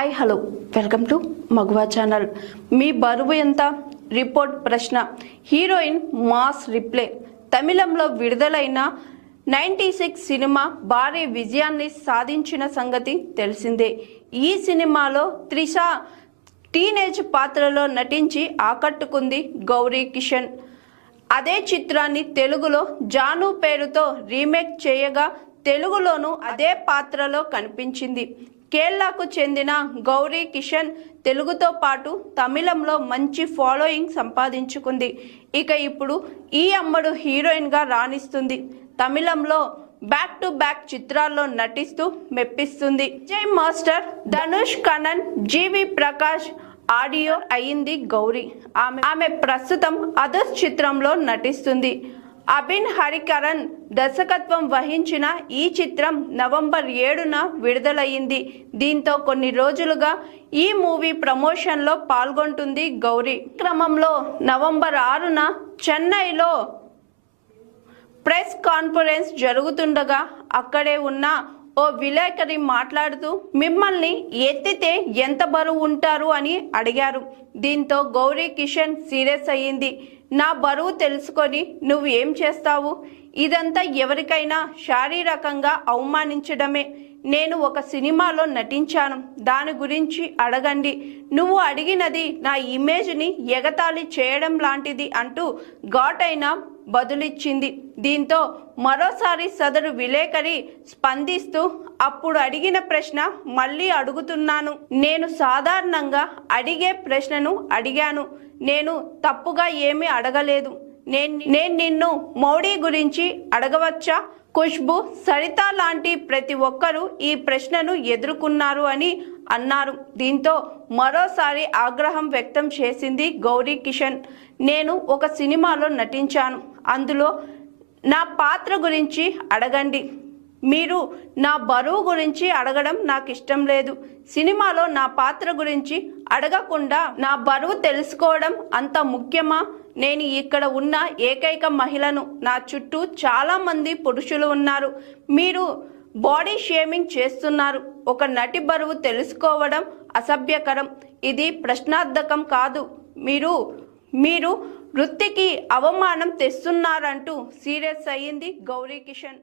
Hi hello. Welcome to Maguva channel. మీ బరువు ఎంత? Report ప్రశ్న. హీరోయిన్ మాస్ రిప్లే. తమిళంలో విడుదలైన నైంటీ సిక్స్ సినిమా భారీ విజయాన్ని సాధించిన సంగతి తెలిసిందే. ఈ సినిమాలో త్రిష టీనేజ్ పాత్రలో నటించి ఆకట్టుకుంది గౌరీ కిషన్. అదే చిత్రాన్ని తెలుగులో జాను పేరుతో రీమేక్ చేయగా తెలుగులోనూ అదే పాత్రలో కనిపించింది. కేరళకు చెందిన గౌరీ కిషన్ తెలుగుతో పాటు తమిళంలో మంచి ఫాలోయింగ్ సంపాదించుకుంది. ఇక ఇప్పుడు ఈ అమ్మడు హీరోయిన్గా రాణిస్తుంది. తమిళంలో బ్యాక్ టు బ్యాక్ చిత్రాల్లో నటిస్తూ మెప్పిస్తుంది. Vijay master Dhanush Kannan G V Prakash audio అయింది గౌరీ. ఆమె ఆమె ప్రస్తుతం అదర్స్ చిత్రంలో నటిస్తుంది. అబిన్ హరికరణ్ దర్శకత్వం వహించిన ఈ చిత్రం నవంబర్ ఏడున విడుదలయ్యింది. దీంతో కొన్ని రోజులుగా ఈ మూవీ ప్రమోషన్లో పాల్గొంటుంది గౌరీ. క్రమంలో నవంబర్ ఆరున చెన్నైలో ప్రెస్ కాన్ఫరెన్స్ జరుగుతుండగా అక్కడే ఉన్న ఓ విలేకరి మాట్లాడుతూ మిమ్మల్ని ఎత్తితే ఎంత బరువు ఉంటారు? అని అడిగారు. దీంతో గౌరీ కిషన్ సీరియస్ అయ్యింది. నా బరువు తెలుసుకొని నువ్వు ఏం చేస్తావు? ఇదంతా ఎవరికైనా శారీరకంగా అవమానించడమే. నేను ఒక సినిమాలో నటించాను. దాని గురించి అడగండి. నువ్వు అడిగినది నా ఇమేజ్ని ఎగతాళి చేయడం లాంటిది అంటూ ఘాటైన బదులిచ్చింది. దీంతో మరోసారి సదరు విలేకరి స్పందిస్తూ అప్పుడు అడిగిన ప్రశ్న మళ్ళీ అడుగుతున్నాను. నేను సాధారణంగా అడిగే ప్రశ్నను అడిగాను. నేను తప్పుగా ఏమీ అడగలేదు. నేను నేను నిన్ను మోడీ గురించి అడగవచ్చా? ఖుష్బు సరిత లాంటి ప్రతి ఒక్కరూ ఈ ప్రశ్నను ఎదుర్కొన్నారు అని అన్నారు. దీంతో మరోసారి ఆగ్రహం వ్యక్తం చేసింది గౌరీ కిషన్. నేను ఒక సినిమాలో నటించాను. అందులో నా పాత్ర గురించి అడగండి. మీరు నా బరువు గురించి అడగడం నాకు ఇష్టం లేదు. సినిమాలో నా పాత్ర గురించి అడగకుండా నా బరువు తెలుసుకోవడం అంత ముఖ్యమా? నేను ఇక్కడ ఉన్న ఏకైక మహిళను. నా చుట్టూ చాలా మంది పురుషులు ఉన్నారు. మీరు బాడీ షేమింగ్ చేస్తున్నారు. ఒక నటి బరువు తెలుసుకోవడం అసభ్యకరం. ఇది ప్రశ్నార్థకం కాదు. మీరు మీరు వృత్తికి అవమానం తెస్తున్నారంటూ సీరియస్ అయ్యింది గౌరీ కిషన్.